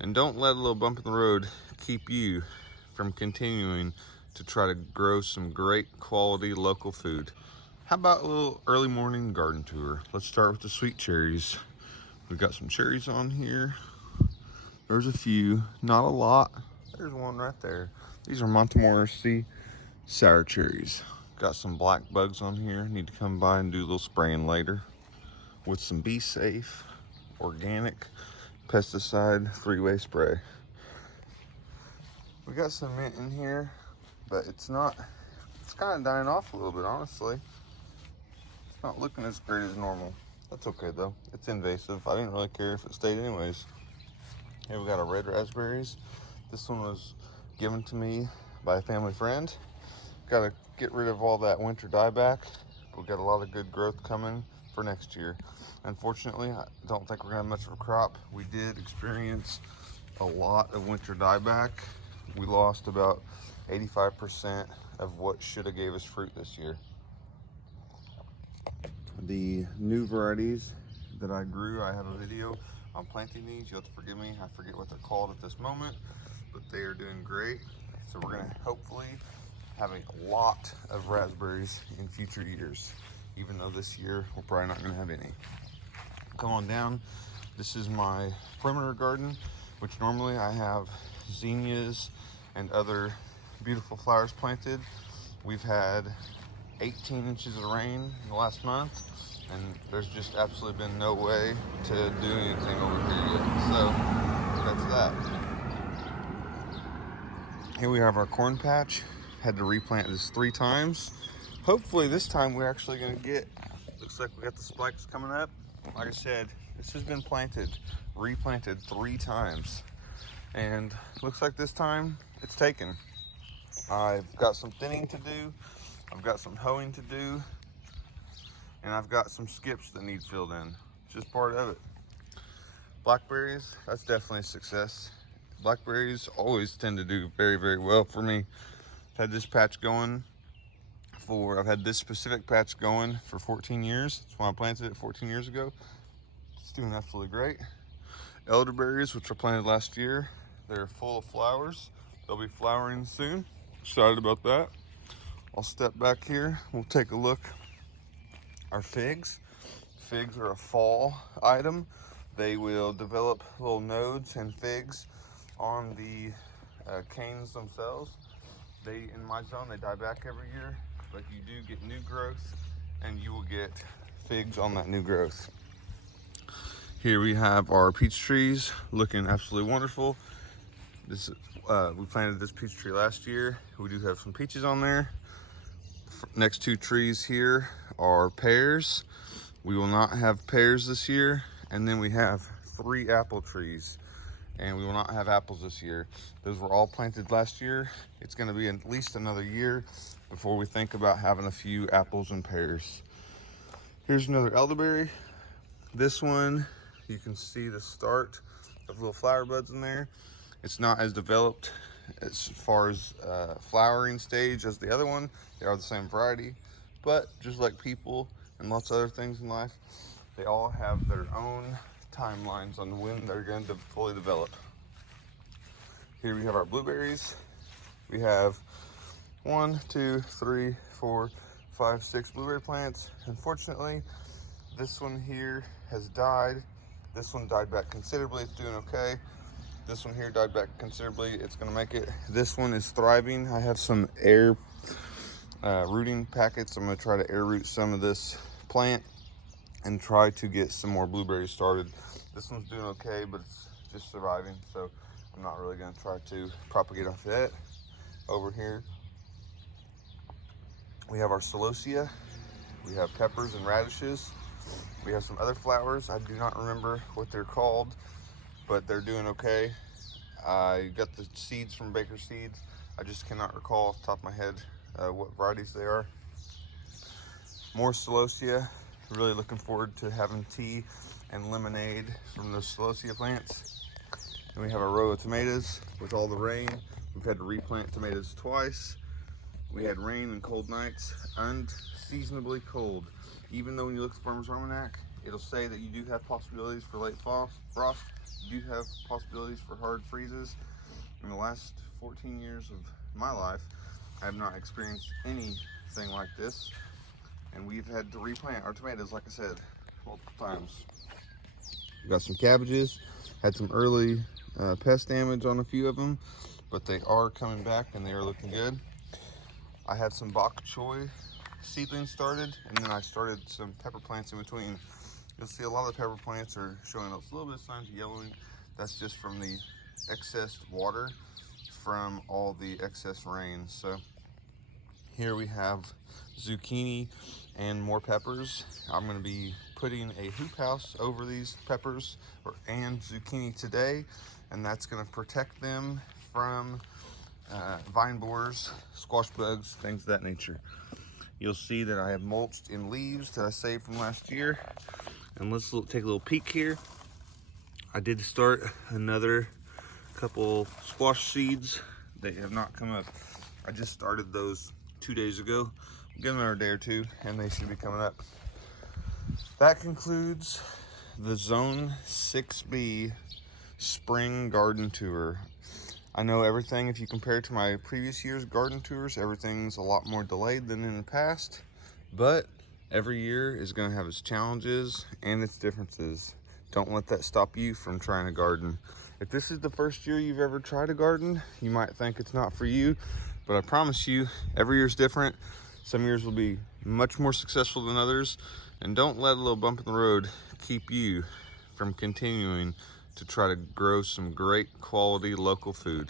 And don't let a little bump in the road keep you from continuing to try to grow some great quality local food. How about a little early morning garden tour? Let's start with the sweet cherries. We've got some cherries on here. There's a few, not a lot. There's one right there. These are Montemorency sour cherries. Got some black bugs on here. Need to come by and do a little spraying later with some Be Safe organic pesticide freeway spray. We got some mint in here, but it's kind of dying off a little bit, honestly. It's not looking as great as normal. That's okay though. It's invasive. I didn't really care if it stayed anyways. Here we got our red raspberries. This one was given to me by a family friend. Got to get rid of all that winter dieback. We've got a lot of good growth coming for next year. Unfortunately, I don't think we're gonna have much of a crop. We did experience a lot of winter dieback. We lost about 85% of what should have gave us fruit this year. The new varieties that I grew, I have a video on planting these. You'll have to forgive me, I forget what they're called at this moment, but they are doing great. So we're gonna hopefully have a lot of raspberries in future years, even though this year we're probably not gonna have any. Come on down. This is my perimeter garden, which normally I have zinnias and other beautiful flowers planted. We've had 18 inches of rain in the last month, and there's just absolutely been no way to do anything over here yet. So that's that. Here we have our corn patch. Had to replant this 3 times. Hopefully this time we're actually gonna get, looks like we got the spikes coming up. Like I said, this has been replanted 3 times. And looks like this time it's taken. I've got some thinning to do. I've got some hoeing to do. And I've got some skips that need filled in. Just part of it. Blackberries, that's definitely a success. Blackberries always tend to do very, very well for me. I've had this patch going I've had this specific patch going for 14 years. That's when I planted it 14 years ago. It's doing absolutely great. Elderberries, which I planted last year, they're full of flowers. They'll be flowering soon. Excited about that. I'll step back here. We'll take a look. Our figs. Figs are a fall item. They will develop little nodes and figs on the canes themselves. In my zone, they die back every year, but you do get new growth and you will get figs on that new growth. Here we have our peach trees looking absolutely wonderful. We planted this peach tree last year. We do have some peaches on there. Next 2 trees here are pears. We will not have pears this year. And then we have 3 apple trees, and we will not have apples this year. Those were all planted last year. It's gonna be at least another year before we think about having a few apples and pears. Here's another elderberry. This one, you can see the start of little flower buds in there. It's not as developed as far as flowering stage as the other one. They are the same variety, but just like people and lots of other things in life, they all have their own timelines on when they're going to fully develop. Here we have our blueberries. We have 1, 2, 3, 4, 5, 6 blueberry plants. Unfortunately, this one here has died. This one died back considerably. It's doing okay. This one here died back considerably. It's gonna make it. This one is thriving. I have some air rooting packets. I'm gonna try to air root some of this plant and try to get some more blueberries started. This one's doing okay, but it's just surviving, so I'm not really gonna try to propagate off that. Over here, we have our celosia. We have peppers and radishes. We have some other flowers. I do not remember what they're called, but they're doing okay. I got the seeds from Baker Seeds. I just cannot recall off the top of my head what varieties they are. More celosia. Really looking forward to having tea and lemonade from those celosia plants. And we have a row of tomatoes. With all the rain, we've had to replant tomatoes twice. We had rain and cold nights, unseasonably cold. Even though when you look at the Farmer's Almanac, It'll say that you do have possibilities for late frost. You do have possibilities for hard freezes. In the last 14 years of my life, I have not experienced anything like this. And we've had to replant our tomatoes, like I said, multiple times. We got some cabbages, had some early pest damage on a few of them, but they are coming back and they are looking good. I had some bok choy seedlings started, and then I started some pepper plants in between. You'll see a lot of the pepper plants are showing a little bit of signs of yellowing. That's just from the excess water from all the excess rain. So here we have zucchini and more peppers. I'm going to be putting a hoop house over these peppers and zucchini today, and that's going to protect them from vine borers, squash bugs, things of that nature. You'll see that I have mulched in leaves that I saved from last year. And let's take a little peek here. I did start another couple squash seeds. They have not come up. I just started those 2 days ago. Give them another day or two and they should be coming up. That concludes the Zone 6B Spring Garden Tour. I know everything, if you compare it to my previous year's garden tours, everything's a lot more delayed than in the past, but every year is going to have its challenges and its differences. Don't let that stop you from trying to garden. If this is the first year you've ever tried a garden, you might think it's not for you, but I promise you, every year's different. Some years will be much more successful than others, and don't let a little bump in the road keep you from continuing to try to grow some great quality local food.